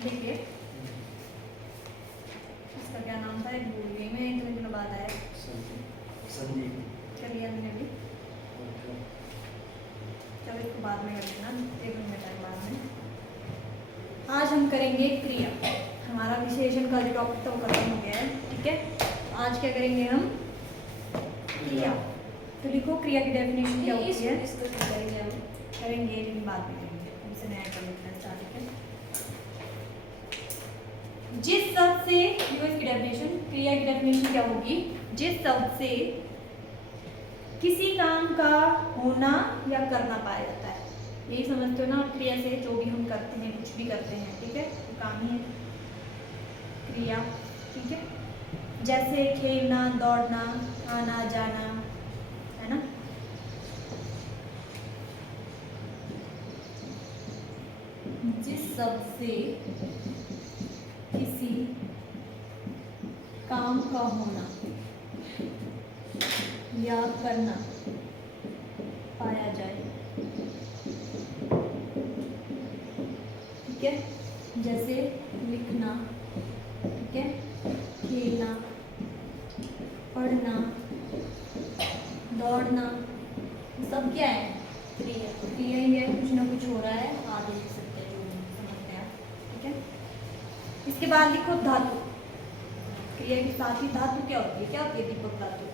देखिए इसका क्या नाम था, एक भूल गई मैं, इतने दिनों बाद आया। संदीप। कर लिया मैंने भी, चलो इसको बाद में कर लेना, 1 मिनट टाइम बाद में। आज हम करेंगे क्रिया। हमारा विशेषण का जो टॉपिक था वो खत्म हो गया है, ठीक है। आज क्या करेंगे हम, क्रिया। तो लिखो क्रिया की डेफिनेशन क्या होती है। करेंगे लेकिन बाद में करेंगे, हमसे नया कर लेते हैं स्टार्ट, ठीक है। जिस शब्द से, देखो इसकी डेफिनेशन, क्रिया की डेफिनेशन क्या होगी, जिस शब्द से किसी काम का होना या करना पाया जाता है। यही समझते हो ना, क्रिया से जो भी हम करते हैं, कुछ भी करते हैं, ठीक है, तो काम ही है क्रिया, ठीक है। जैसे खेलना, दौड़ना, आना जाना, है ना। जिस शब्द से किसी काम का होना या करना पाया जाए, ठीक है। जैसे लिखना, ठीक है, खेलना, पढ़ना, दौड़ना, सब क्या है, क्रिया। क्रिया ही है, कुछ ना कुछ हो रहा है, आगे लिख सकते हैं, जो भी समझते हैं आप, ठीक है। इसके बाद लिखो धातु। क्रिया के साथ ही धातु क्या होती है, क्या होती है दीपक धातु।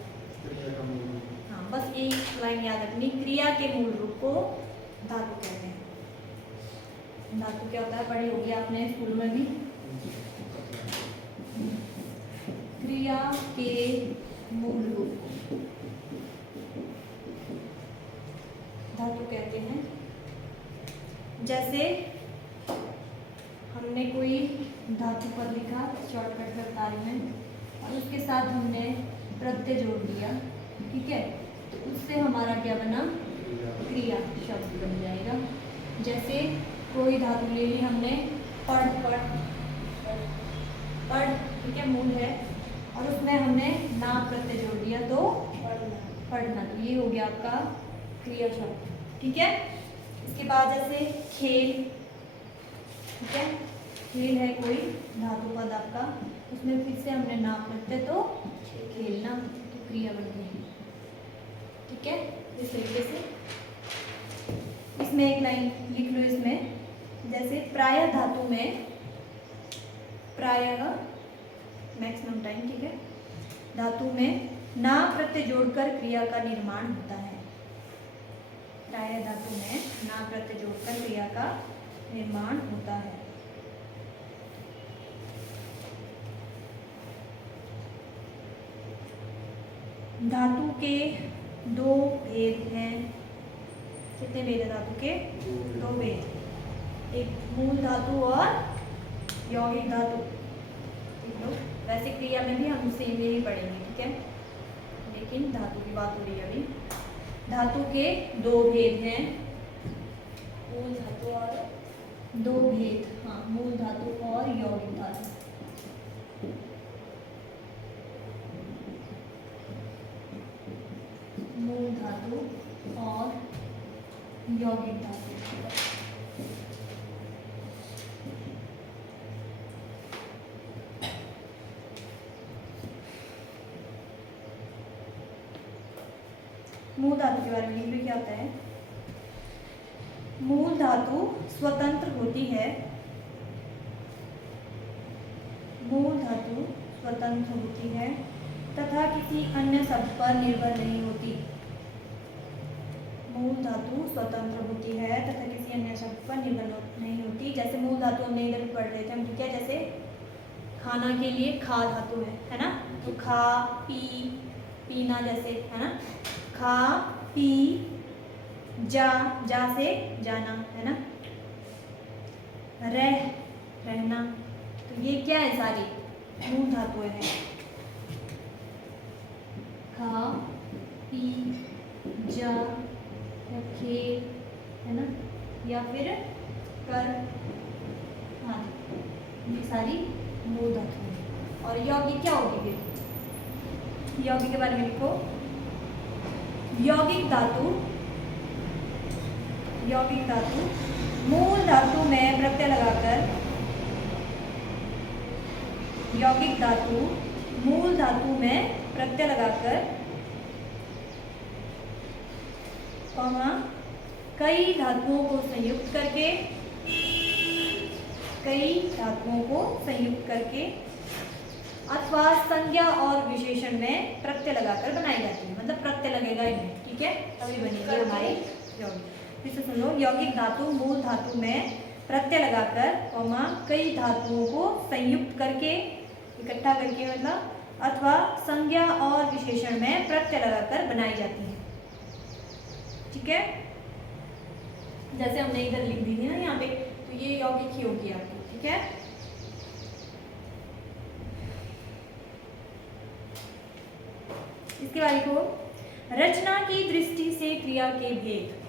हाँ, बस एक लाइन याद रखनी, क्रिया के मूल रूप को धातु कहते हैं। धातु क्या होता है, पढ़ी होगी आपने स्कूल में भी। क्रिया के मूल रूप धातु कहते हैं। जैसे हमने कोई धातु पद लिखा शॉर्टकट में बता रही में, और उसके साथ हमने प्रत्यय जोड़ दिया, ठीक है, तो उससे हमारा क्या बना, क्रिया शब्द बन जाएगा। जैसे कोई धातु ले ली हमने, पढ़, ठीक है, मूल है, और उसमें हमने ना प्रत्यय जोड़ दिया तो पढ़ना, तो ये हो गया आपका क्रिया शब्द, ठीक है। इसके बाद जैसे खेल, ठीक है, खेल है कोई धातु पद आपका, उसमें फिर से हमने ना प्रत्यय तो खेलना, तो क्रिया बन गई, ठीक है। इस तरीके से इसमें एक लाइन लिख लो इसमें, जैसे प्रायः धातु में, प्रायः मैक्सिमम टाइम, ठीक है, धातु में ना प्रत्यय जोड़कर क्रिया का निर्माण होता है। प्रायः धातु में ना प्रत्यय जोड़कर क्रिया का निर्माण होता है। धातु के 2 भेद हैं। कितने भेद है धातु के, 2 भेद, एक मूल धातु और यौगिक धातु, ठीक है। वैसे क्रिया में भी हम सेम ही पढ़ेंगे, ठीक है, लेकिन धातु की बात हो रही है अभी। धातु के 2 भेद हैं, मूल धातु और 2 भेद, हाँ, मूल धातु और यौगिक धातु। मूल धातु और यौगिक धातु। मूल धातु के बारे में लिख लो, क्या होता है। मूल धातु स्वतंत्र होती है, मूल धातु स्वतंत्र होती है तथा किसी अन्य शब्द पर निर्भर नहीं होती। मूल धातु स्वतंत्र होती है तथा किसी अन्य शब्द पर निर्भर नहीं होती। जैसे मूल धातु हमने इधर भी पढ़ रहे थे हम, ठीक है, जैसे खाना के लिए खा धातु है ना, तो खा, पी, पीना, जैसे, है ना, खा, पी, जा, जा से जाना, है ना, रह, रहना, तो ये क्या है, सारी मूल धातुएं हैं। खा, पी, जा, या खेल, है ना, या फिर कर, हाँ, ये सारी मूल धातु है। और यौगिक क्या होगी फिर, यौगिक के बारे में लिखो। यौगिक धातु, यौगिक धातु मूल धातु में प्रत्यय लगाकर यौगिक धातु मूल धातु में प्रत्यय लगाकर, कॉमा, कई धातुओं को संयुक्त करके, कई धातुओं को संयुक्त करके अथवा संज्ञा और विशेषण में प्रत्यय लगाकर बनाई जाती है। मतलब प्रत्यय लगेगा इनमें, ठीक है, तभी बनेगी हमारी यौगिक। फिर से सुन लो, यौगिक धातु मूल धातु में प्रत्यय लगाकर, कॉमा, कई धातुओं को संयुक्त करके, इकट्ठा करके मतलब, अथवा संज्ञा और विशेषण में प्रत्यय लगाकर बनाई जाती है। ठीक है, जैसे हमने इधर लिख दी थी ना यहाँ पे, तो ये यौगिक ही होगी आपकी। ठीक है, इसके बाद लिखो, रचना की दृष्टि से क्रिया के भेद।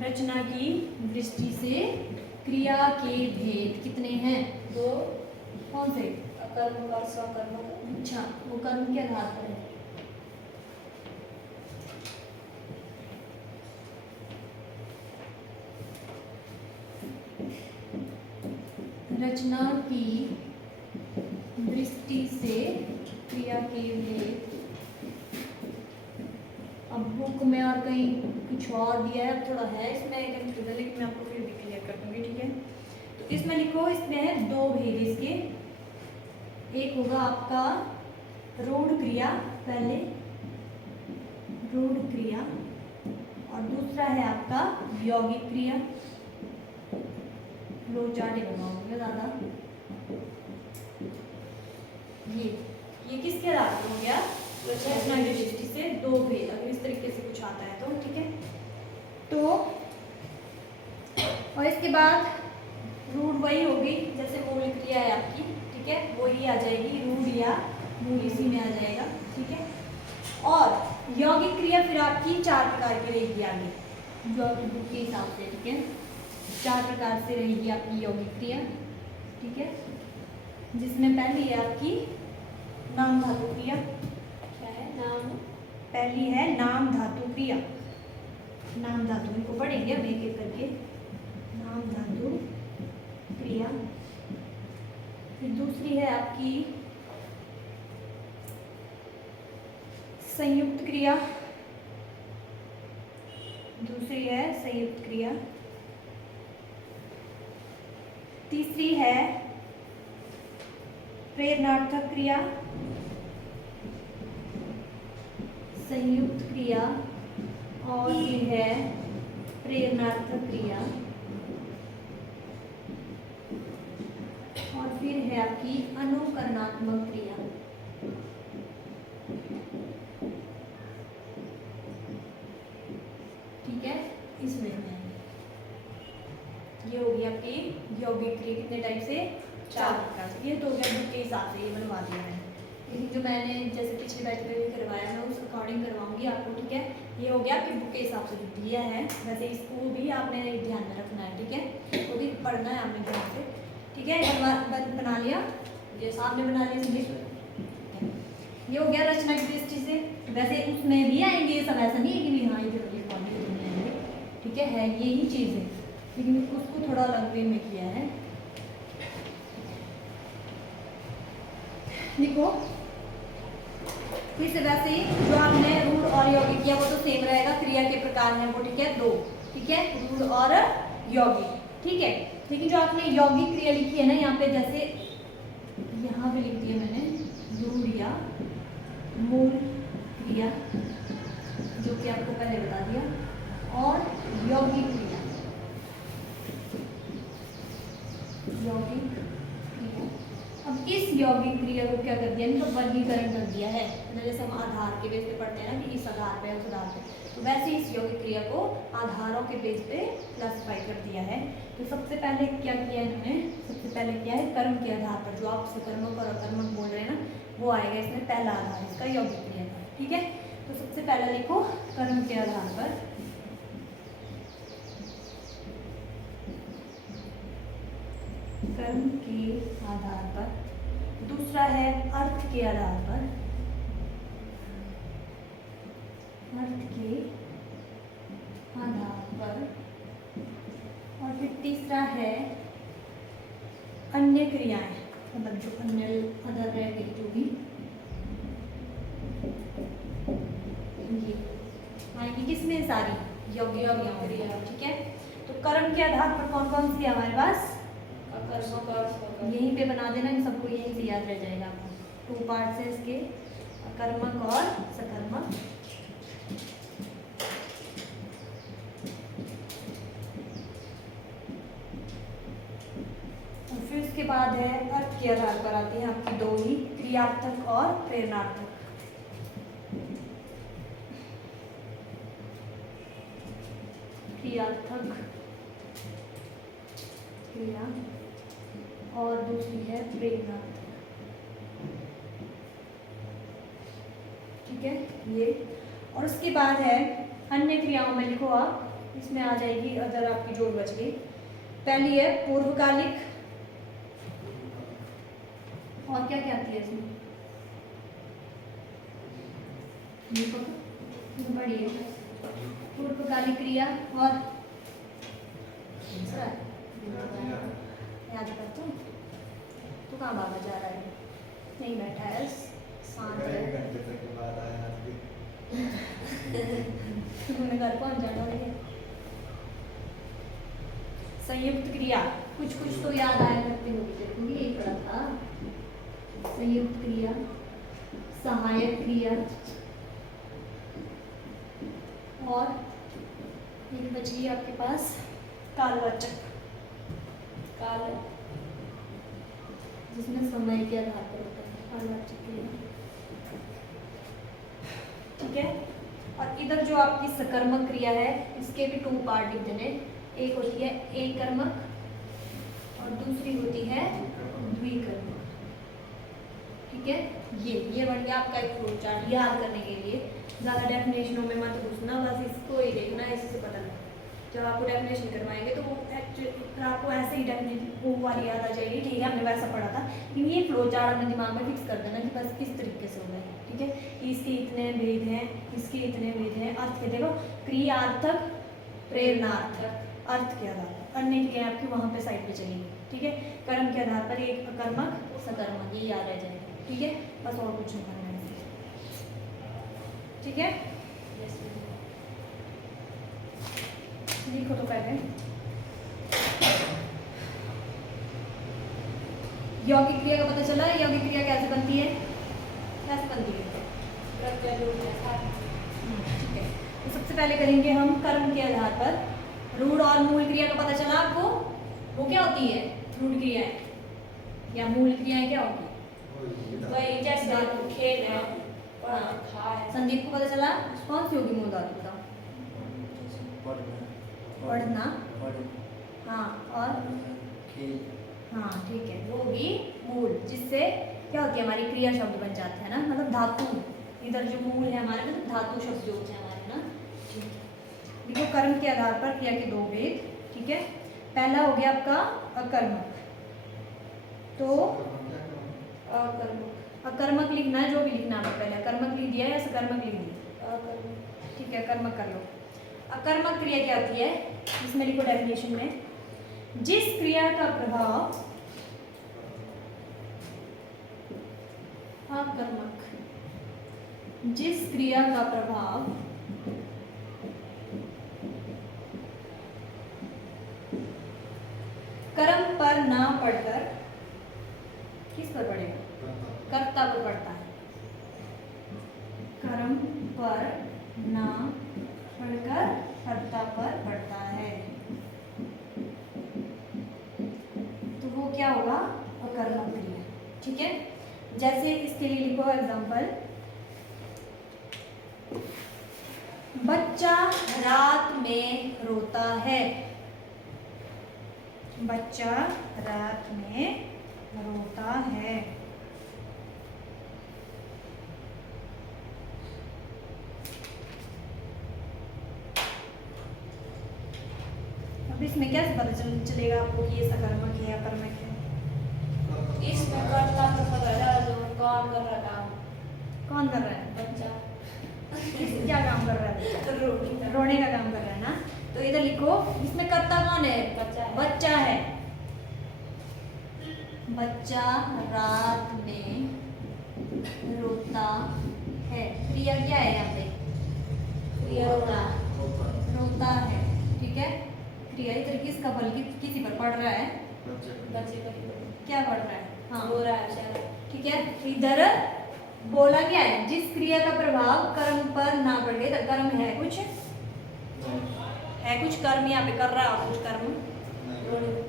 रचना की दृष्टि से क्रिया के भेद कितने हैं? दो। कौन से? अकर्म और स्वकर्म। अच्छा, वो कर्म के आधार पर है। रचना की दृष्टि से क्रिया के भेद। अब बुक में और कहीं कुछ और दिया है, थोड़ा है इसमें कंफ्यूजन, लेकिन मैं आपको फिर भी क्लियर कर दूंगी। ठीक है, तो इसमें लिखो, इसमें है दो भेद इसके। एक होगा आपका रूढ़ क्रिया, पहले रूढ़ क्रिया, और दूसरा है आपका यौगिक क्रिया। लो चार्ट बनाओगे ज़्यादा। ये किसके आधार पर हो गया? रचना की दृष्टि से दो भेद, अगर इस तरीके से कुछ आता है तो। ठीक है, तो और इसके बाद रूढ़ वही होगी जैसे मूल क्रिया है आपकी। ठीक है, वही आ जाएगी, रूढ़ या मूल इसी में आ जाएगा। ठीक है, और यौगिक क्रिया फिर आपकी चार प्रकार की रहेगी आगे, जो आपकी बुक के हिसाब से। ठीक है, चार प्रकार से रहेगी आपकी यौगिक क्रिया। ठीक है, जिसमें पहली है आपकी नाम धातु क्रिया। क्या है? नाम। पहली है नाम धातु क्रिया। नाम धातु, इनको पढ़ेंगे हम एक एक करके। नाम धातु क्रिया। फिर दूसरी है आपकी संयुक्त क्रिया। दूसरी है संयुक्त क्रिया। तीसरी है प्रेरणार्थक क्रिया, संयुक्त क्रिया, और ये है प्रेरणार्थक क्रिया, और फिर है आपकी अनुकरणात्मक क्रिया। ठीक है, इसमें ये होगी आपकी यौगिक क्रिया। कितने टाइप से? चार प्रकार से। ये तो हो गया बुक के हिसाब से, ये बनवा दिया मैंने, लेकिन जो मैंने जैसे पिछले बैच में भी करवाया मैं उस अकॉर्डिंग करवाऊंगी आपको। ठीक है, ये हो गया आपकी बुक के हिसाब से जो दिया है, वैसे इसको भी आपने ध्यान में रखना है। ठीक है, वो भी पढ़ना है आपने ध्यान से। ठीक है, बना लिया, ये सामने बना लिया समझे। ये हो गया रचना की दृष्टि से। वैसे उसमें भी आएंगे ये सब, ऐसा नहीं है कि हाँ इधर लिखवाने आएंगे। ठीक है यही चीज़ है, लेकिन उसको थोड़ा अलग वे में किया है। लिखो फिर से, वैसे ही जो आपने रूढ़ और यौगिक किया वो तो सेम रहेगा। क्रिया के प्रकार हैं वो, ठीक है, दो। ठीक है, रूढ़ और यौगिक। ठीक है, लेकिन जो आपने यौगिक क्रिया लिखी है ना यहाँ पे, जैसे यहाँ पे लिख दिया मैंने रूढ़ या मूल क्रिया, जो कि आपको पहले बता दिया, और यौगिक क्रिया। यौगिक क्रिया, अब इस यौगिक क्रिया को क्या कर दिया, इनका वर्गीकरण कर दिया है। जैसे हम आधार के बेस पे पढ़ते हैं ना कि इस आधार पे उस आधार पे, तो वैसे इस यौगिक क्रिया को आधारों के बेस पे क्लासिफाई कर दिया है। तो सबसे पहले क्या किया इन्होंने, सबसे पहले किया है कर्म के आधार पर, जो आप सकर्मक और अकर्मक बोल रहे हैं ना, वो आएगा इसमें पहला आधार इसका यौगिक क्रिया का। ठीक है, तो सबसे पहला लिखो कर्म के आधार पर। कर्म के आधार पर। दूसरा है अर्थ के आधार पर। अर्थ के आधार पर। और फिर तीसरा है अन्य क्रियाएं। मतलब जो अन्य अदर रह गई जो भी ये आएंगी किसमें सारी यौगिक क्रिया। ठीक है, तो कर्म के आधार पर कौन कौन सी है हमारे पास? अकर्मक और सकर्मक। यहीं पे बना देना, इन सबको यहीं से याद रह जाएगा आपको। 2 पार्ट है इसके, अकर्मक और सकर्मक। और फिर उसके बाद है अर्थ के आधार पर आती है आपकी 2 ही, क्रियार्थक और प्रेरणार्थक। क्रियार्थक क्रिया और दूसरी है प्रेरणार्थक। ठीक है ये, और उसके बाद है अन्य क्रियाओं में लिखो आप, इसमें आ जाएगी अगर आपकी जोड़ बच गई। पहली है पूर्वकालिक, और क्या क्या आती है इसमें? ये पकड़, बड़ी है पूर्वकालिक क्रिया और दूसरा याद कर तू कहाँ बाबा जा रहा है? नहीं बैठा है, शांत है। तुमने घर कौन जाना है? संयुक्त क्रिया, कुछ कुछ तो याद आया करते होगी, देखूंगी एक पढ़ा था। संयुक्त क्रिया, सहायक क्रिया और एक बची आपके पास कालवाचक, काल जिसमें समय के आधार पर होता है कालवाचक क्रिया। ठीक है, और इधर जो आपकी सकर्मक क्रिया है इसके भी 2 पार्ट लिख देने। एक होती है एकर्मक और दूसरी होती है द्विकर्मक। ठीक है, ये बन गया आपका एक फ्लो चार्ट याद करने के लिए। ज़्यादा डेफिनेशनों में मत घुसना, बस इसको ही देखना, इसी से पता लगता है। जब आपको डेफिनेशन करवाएंगे तो वो एक्चुअली आपको ऐसे ही डेफिनेशन वो वाली याद आ जाएगी। ठीक है, हमने वैसा पढ़ा था, लेकिन ये फ्लो चार्ट अपने दिमाग में फिक्स कर देना कि बस किस तरीके से होगा। ठीक है, इसके इतने भेद हैं, इसके इतने भेद हैं। अर्थ के देखो, क्रियार्थक प्रेरणार्थक अर्थ के आधार पर, अन्य क्रिया आपकी वहाँ पे साइड पे चलेगी। ठीक है, कर्म के आधार पर एक अकर्मक सकर्मक, ये याद रह जाएगा। ठीक है, बस और कुछ नहीं करना है। ठीक है, लिखो तो पहले यौगिक क्रिया का पता चला। यौगिक क्रिया कैसे बनती है? कैसे बनती है? ठीक है, तो सबसे पहले करेंगे हम कर्म के आधार पर। रूढ़ और मूल क्रिया का पता चला आपको? वो क्या होती है? रूढ़ क्रियाएं या मूल क्रियाएं क्या होती है? वही जैसे खेल है, हाँ, संदीप को पता चला कौन सी होगी मूल धातु? बताओ। पढ़ना, हाँ, और हाँ ठीक है, वो होगी मूल, जिससे क्या होती है हमारी क्रिया शब्द बन जाते हैं ना, मतलब धातु। इधर जो मूल है हमारे मतलब धातु शब्द जो होते हैं हमारे ना। ठीक है, देखो कर्म के आधार पर क्रिया के 2 भेद। ठीक है, पहला हो गया आपका अकर्मक। तो अकर्मक लिखना है, जो भी लिखना है पहले अकर्मक लिख दिया या सकर्मक लिख दिया? ठीक है, अकर्मक कर लो। अकर्मक क्रिया क्या होती है? इसमें लिखो डेफिनेशन में, जिस क्रिया का प्रभाव अकर्मक, जिस क्रिया का प्रभाव कर्म पर ना पड़कर किस पर पड़ेगा? कर्ता पर पड़ता है। कर्म पर ना पढ़कर कर्ता पर पड़ता है, तो वो क्या होगा? अकर्मक क्रिया। ठीक है, जैसे इसके लिए लिखो एग्जांपल, बच्चा रात में रोता है। बच्चा रात में रोता है। अब इसमें कैसे पता चलेगा आपको कि ये सकर्मक है या कर्मक है? इसमें कर्ता पर पता चला जो कौन कर रहा काम। कौन कर रहा है? बच्चा क्या काम कर रहा है? रोने का काम कर रहा है ना। तो इधर लिखो, इसमें कर्ता कौन है? बच्चा है। बच्चा है। बच्चा रात में रोता है। क्रिया क्या है यहाँ पे? क्रिया रोता, रोता है। ठीक है, क्रिया इधर किसका बल किसी पर पड़ रहा है? बच्चे का ही क्या पड़ रहा है? हाँ, हो रहा है बेचारा। ठीक है, इधर बोला क्या है? जिस क्रिया का प्रभाव कर्म पर ना पड़े। तो कर्म है कुछ, है कुछ कर्म यहाँ पे कर रहा है, कुछ कर्म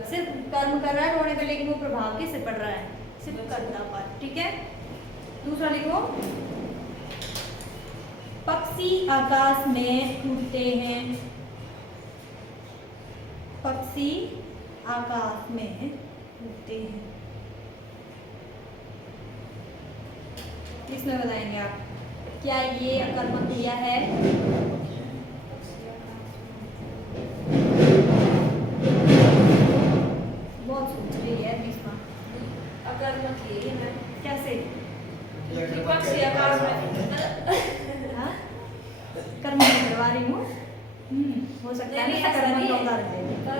सिर्फ कर्म कर रहा है रोने पे, लेकिन वो प्रभाव किससे पड़ रहा है? सिर्फ कर्ता पर। ठीक है, दूसरा लिखो, पक्षी आकाश में उड़ते हैं। पक्षी आकाश में उड़ते हैं, इसमें बताएंगे आप क्या ये अकर्मक क्रिया है? बहुत सोच रही है बीच में। अकर्मक ये है कैसे? पक्षी आकाश में हाँ? कर्म नहीं करवा रही हूँ। हो सकता है ना कर्म का उदाहरण दे दें। पर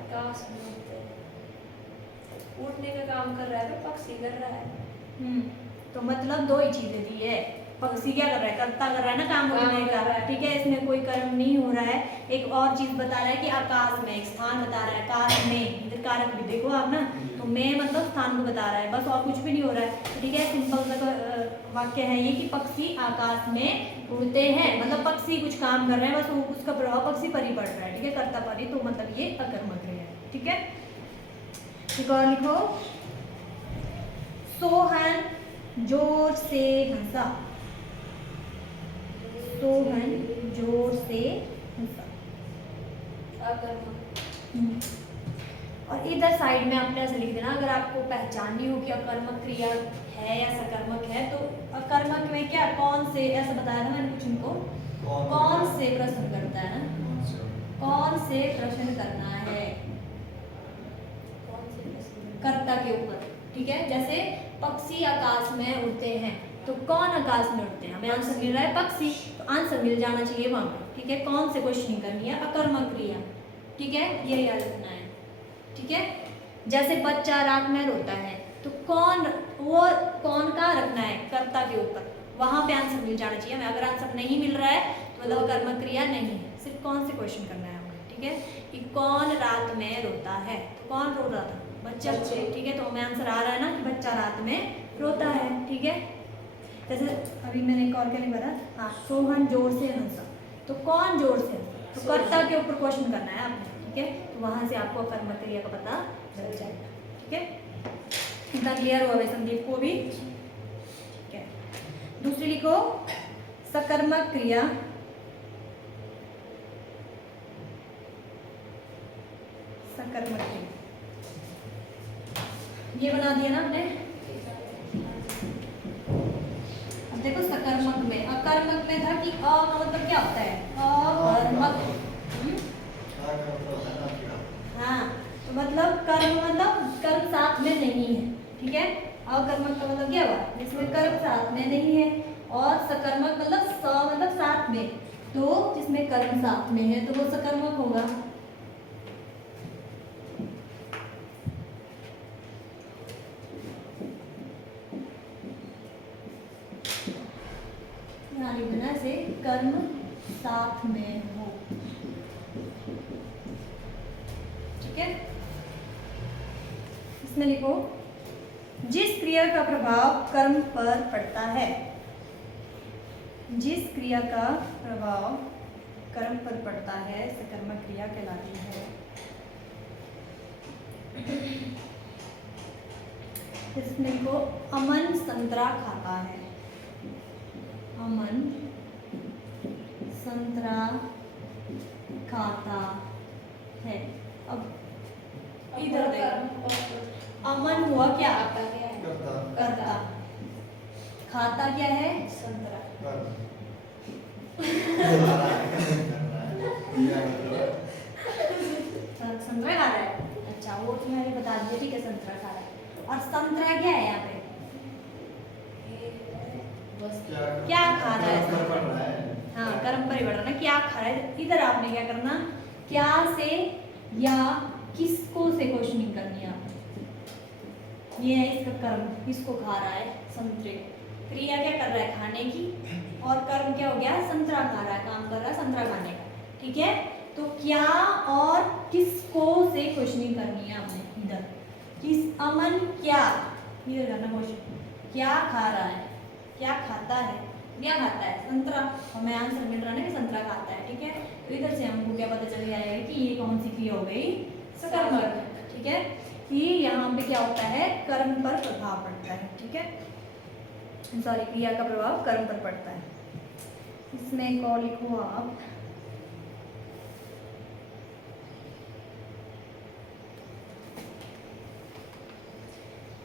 आकाश में उड़ने का काम कर रहा है तो पक्षी कर रहा है। तो मतलब दो ही चीजें दी है। पक्षी क्या कर रहा है? कर्ता कर रहा है ना काम करने का। ठीक है, इसमें कोई कर्म नहीं हो रहा है। एक और चीज बता रहा है कि आकाश में, एक स्थान बता रहा है। आकाश में, इधर कारक भी देखो आप ना, तो में मतलब स्थान को बता रहा है, बस और कुछ भी नहीं हो रहा है। ठीक है, सिंपल सा वाक्य है ये कि पक्षी आकाश में उड़ते हैं, मतलब पक्षी कुछ काम कर रहे हैं, बस उसका प्रभाव पक्षी पर ही पड़ रहा है। ठीक है, कर्ता पर ही, तो मतलब ये अकर्मक है। ठीक है, एक और लिखो, सोहन जोर से हंसा। सोहन जोर से हंसा। अकर्मक। और इधर साइड में आपने ऐसे लिख देना, अगर आपको पहचाननी हो कि अकर्मक क्रिया है या सकर्मक है, तो अकर्मक में क्या, कौन से, ऐसा बताया था मैंने कुछ इनको, कौन से प्रश्न करता है ना, कौन से प्रश्न करना है कर्ता के ऊपर। ठीक है, जैसे पक्षी आकाश में उड़ते हैं, तो कौन आकाश में उड़ते हैं? हमें आंसर मिल रहा है पक्षी, तो आंसर मिल जाना चाहिए वहां पे। ठीक है, कौन से क्वेश्चनिंग करनी है? अकर्मक क्रिया। ठीक है, ये याद रखना है। ठीक है, जैसे बच्चा रात में रोता है, तो कौन, वो कौन का रखना है? कर्ता के ऊपर, वहां पे आंसर मिल जाना चाहिए हमें। अगर आंसर नहीं मिल रहा है तो मतलब अकर्मक क्रिया नहीं है। सिर्फ कौन से क्वेश्चन करना है हमें। ठीक है, कि कौन रात में रोता है, तो कौन रो रहा था? बच्चा। ठीक है, तो हमें आंसर आ रहा है ना कि बच्चा रात में रोता है। ठीक है, जैसे अभी मैंने एक और क्या नहीं बताया, हाँ, सोहन जोर से हंसा, तो कौन जोर से हंसा? तो कर्ता के ऊपर क्वेश्चन करना है आपने। ठीक है, तो वहां से आपको अकर्मक क्रिया का पता चल जाएगा। ठीक है, इतना क्लियर हुआ है संदीप को भी? ठीक है, दूसरी लिखो, सकर्मक क्रिया। सकर्मक क्रिया ये बना दिया ना आपने। अब देखो, सकर्मक में, अकर्मक में था कि अ का मतलब क्या होता है? अकर्मक। हाँ, तो मतलब कर्म, मतलब कर्म साथ में नहीं है। ठीक है, अकर्मक का मतलब क्या हुआ? जिसमें कर्म साथ में नहीं है। और सकर्मक मतलब स मतलब साथ में, तो जिसमें कर्म साथ में है तो वो सकर्मक होगा। यहाँ लिखना से कर्म साथ में हो। ठीक है, इसमें लिखो, जिस क्रिया का प्रभाव कर्म पर पड़ता है, जिस क्रिया का प्रभाव कर्म पर पड़ता है सकर्मक क्रिया कहलाती है। इसमें लिखो, अमन संतरा खाता है। अमन संतरा खाता है। अब इधर देखो, अमन हुआ क्या? करता। खाता क्या है? संतरा। संतरा खा रहा है। अच्छा, वो तो मैंने बता दिया। ठीक है, संतरा खा रहा है। और संतरा क्या है यहाँ पे? क्या खा रहा है? हाँ, कर्म पर ही बढ़ रहा है। क्या खा रहा है? इधर आपने क्या करना, क्या से या किसको से क्वेश्चनिंग करनी है आपने। ये है इसका कर्म, इसको खा रहा है संतरे। क्रिया क्या कर रहा है, खाने की, और कर्म क्या हो गया, संतरा खा रहा है, काम कर रहा है संतरा खाने का। ठीक है, तो क्या और किसको से क्वेश्चनिंग करनी है आपने इधर, किस अमन क्या, इधर करना क्वेश्चन, क्या खा रहा है, क्या खाता है, क्या खाता है, संतरा। हमें आंसर मिल रहा है ना कि संतरा खाता है। ठीक है, तो इधर से हमको क्या पता चल गया है कि ये कौन सी क्रिया हो गई, सकर्मक। ठीक है, कि यहाँ पे क्या होता है, कर्म पर प्रभाव पड़ता है। ठीक है, सॉरी, क्रिया का प्रभाव कर्म पर पड़ता है। इसमें एक और लिखो आप,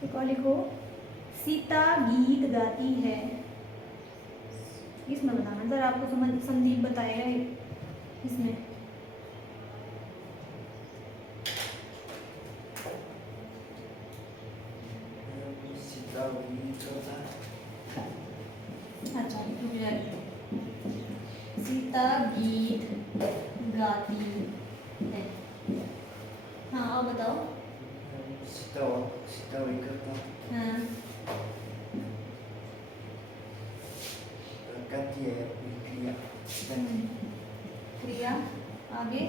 एक और लिखो, सीता गीत गाती है। इसमें बताना जरा, आपको समझ, संदीप बताएगा इसमें। अच्छा, सीता गीत गाती है। हाँ, और बताओ। सीता वही करता हाँ, करती है अपनी क्रिया। क्रिया आगे,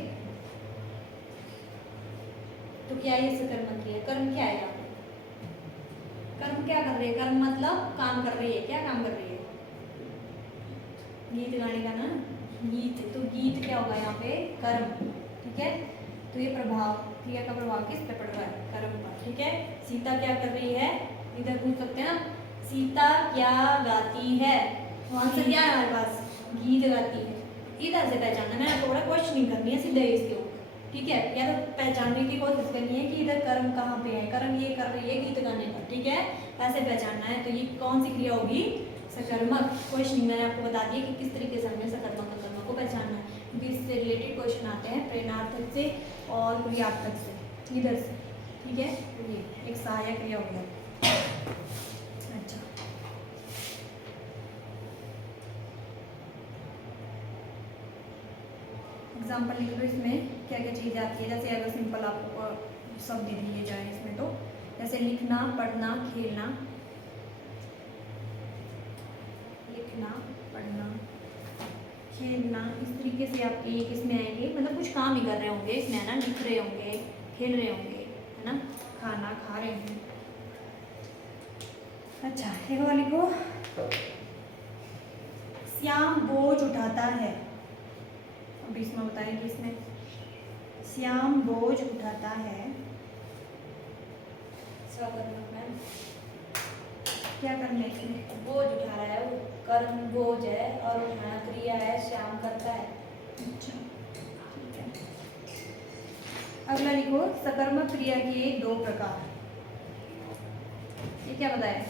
तो क्या है सकर्मक क्रिया, कर्म क्या है यहाँ पे, कर्म क्या कर रही है, कर्म मतलब काम कर रही है, क्या काम कर रही है, गीत गाने का ना, गीत, तो गीत क्या होगा यहाँ पे, कर्म। ठीक है, तो ये प्रभाव, क्रिया का प्रभाव किस पे पड़ रहा है, कर्म पर। ठीक है, सीता क्या कर रही है, इधर पूछ सकते हैं ना, सीता क्या गाती है, तो आंसर क्या है हमारे पास, गीत गाती है। इधर से पहचानना, मैंने आपको बोला क्वेश्चनिंग करनी है सीधे इसके ऊपर। ठीक है, या तो पहचानने की कोशिश करनी है कि इधर कर्म कहाँ पे है, कर्म ये कर रही है गीत गाने का। ठीक है, ऐसे पहचानना है, तो ये कौन सी क्रिया होगी, सकर्मक। क्वेश्चनिंग मैंने आपको बता दिया कि किस तरीके से हमें सकर्मक अकर्मक को पहचानना है, क्योंकि इससे रिलेटेड क्वेश्चन आते हैं प्रेरणार्थक से और क्रियार्थक से, इधर से। ठीक है, ये एक सहायक क्रिया हो गया। अच्छा, एग्जाम्पल लिख लो, इसमें क्या क्या चीज़ें आती है। जैसे अगर सिंपल आपको शब्द दे दिए जाए इसमें, तो जैसे लिखना, पढ़ना, खेलना, लिखना, पढ़ना, खेलना, इस तरीके से आपके ये किस में आएंगे, मतलब कुछ काम ही कर रहे होंगे इसमें, है ना, लिख रहे होंगे, खेल रहे होंगे, है ना, खाना खा रहे हैं। अच्छा, एक और लिखो, श्याम बोझ उठाता है। अब इसमें बताएंगे, इसमें श्याम बोझ उठाता है, सकर्मक है, क्या करना है इसमें, बोझ उठा रहा है वो, कर्म बोझ है और उठाना क्रिया है, श्याम करता है। अच्छा, ठीक है। अगला लिखो, सकर्मक क्रिया के दो प्रकार। ये क्या बताया,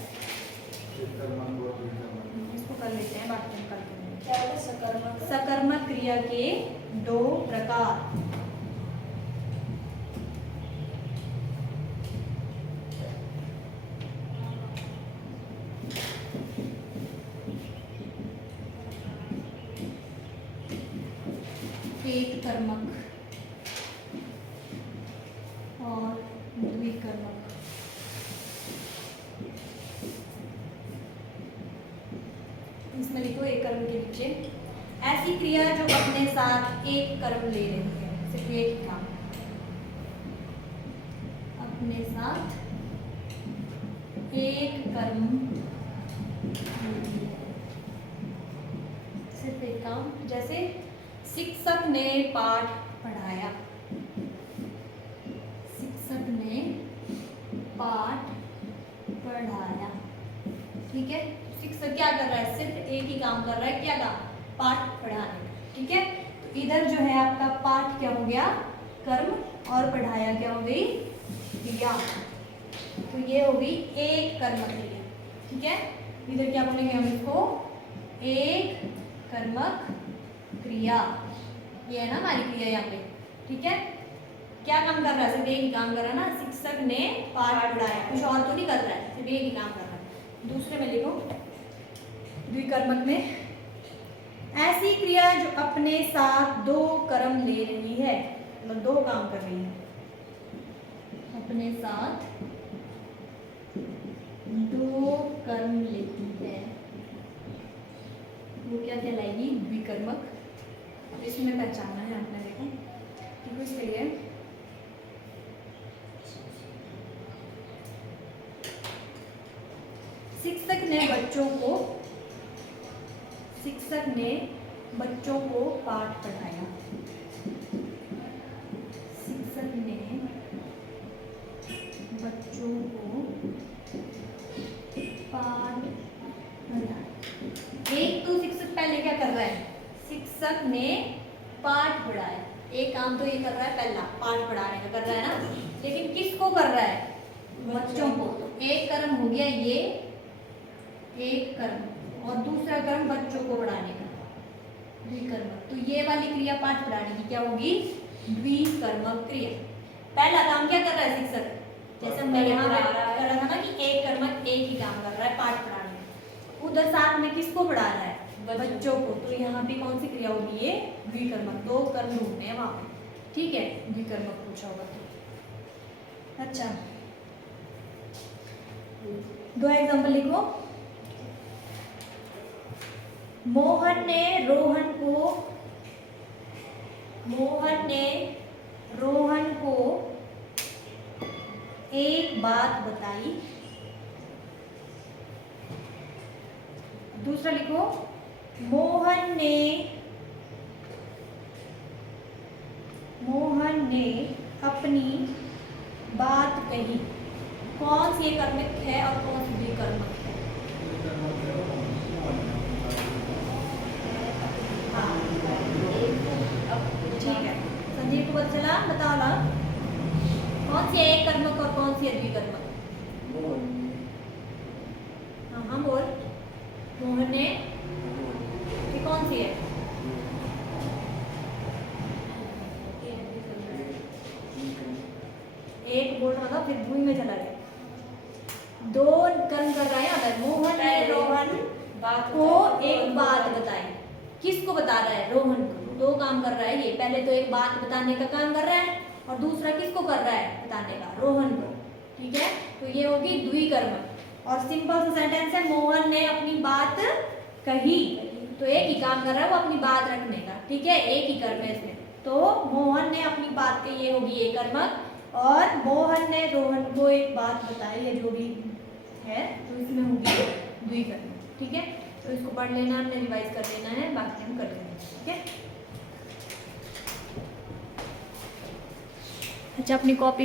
इसको कर लेते हैं, बाकी हम करते हैं। क्या है सकर्मक, सकर्मक क्रिया के दो प्रकार। एक कर्मक और द्विकर्मक। इसमें लिखो, एक कर्म के नीचे ऐसी क्रिया जो अपने साथ एक कर्म ले रही है, सिर्फ एक ही काम, अपने साथ एक कर्म ले रही है, सिर्फ एक काम। जैसे शिक्षक ने पाठ पढ़ाया, शिक्षक ने पाठ पढ़ाया। ठीक है, शिक्षक क्या कर रहा है, सिर्फ एक ही काम कर रहा है, क्या काम, पाठ पढ़ाने का। ठीक है, तो इधर जो है आपका पाठ क्या हो गया, कर्म, और पढ़ाया क्या हो गई, क्रिया। तो ये हो गई एक कर्मक क्रिया। ठीक है, इधर क्या बोलेंगे हम इसको, एक कर्मक क्रिया। ये है ना हमारी क्रिया यहाँ पे। ठीक है, क्या काम कर रहा है, सिर्फ एक ही काम कर रहा है ना, शिक्षक ने पाठ पढ़ाया, कुछ और तो नहीं कर रहा है, सिर्फ एक ही काम कर रहा है। दूसरे में लिखो, द्विकर्मक में ऐसी क्रिया जो अपने साथ दो कर्म ले रही है, मतलब दो काम कर रही है, अपने साथ दो कर्म लेती है वो क्या कहलाएगी? द्विकर्मक। इसमें पहचानना है अपने देखो, तो इसके लिए शिक्षक ने बच्चों को पाठ पढ़ाया। शिक्षक ने बच्चों को पाठ पढ़ाया। एक तो शिक्षक पहले क्या कर रहा है? शिक्षक ने पाठ पढ़ाया। एक काम तो ये कर रहा है, पहला पाठ पढ़ाने का कर रहा है ना, लेकिन किसको कर रहा है? बच्चों को। तो एक कर्म हो गया ये, एक कर्म, और दूसरा कर्म बच्चों को पढ़ाने का, द्विकर्मक। तो ये वाली क्रिया पाठ पढ़ाने की क्या होगी? द्विकर्मक क्रिया। पहला काम क्या कर रहा है शिक्षक? जैसे मैं यहाँ कर रहा था ना कि एक कर्मक एक ही काम कर रहा है, पाठ पढ़ाने। उधर साथ में किसको पढ़ा रहा है? बच्चों को। तो यहाँ पे कौन सी क्रिया होगी? ये द्विकर्मक। दो कर्म ढूंढने हैं वहां पे, ठीक है, द्विकर्मक पूछा होगा तो। अच्छा, दो एग्जाम्पल लिखो। मोहन ने रोहन को एक बात बताई। दूसरा लिखो, मोहन ने अपनी बात कही। कौन सी कर्मक है और कौन सी विकर्मक है? हाँ, ठीक है, संजीव को पता चला? बताओ ना, कौन सी है एक कर्मक और कौन सी है द्विकर्मक? हाँ हाँ बोल। मोहन ने, ये कौन सी है? एक बोल रहा था फिर भूमि में चला गया। दो कर्म कर रहा है अगर। मोहन ने रोहन को एक बात बताई। किसको बता रहा है? रोहन को। दो काम कर रहा है ये, पहले तो एक बात बताने का काम कर रहा है और दूसरा किसको कर रहा है बताने का? रोहन को, ठीक है। तो ये होगी द्विकर्मक। और सिंपल सा सेंटेंस है, मोहन ने अपनी बात कही। तो एक ही काम कर रहा है वो, अपनी बात रखने का, ठीक है, एक ही कर्म है इसमें। तो मोहन ने अपनी बात कही, ये होगी एक कर्मक। और मोहन ने रोहन को एक बात बताई, या जो भी है, तो इसमें होगी द्विकर्मक, ठीक है। तो इसको पढ़ लेना, हमने रिवाइज कर लेना है, बाकी हम कर लेंगे, ठीक है। अच्छा, अपनी कॉपी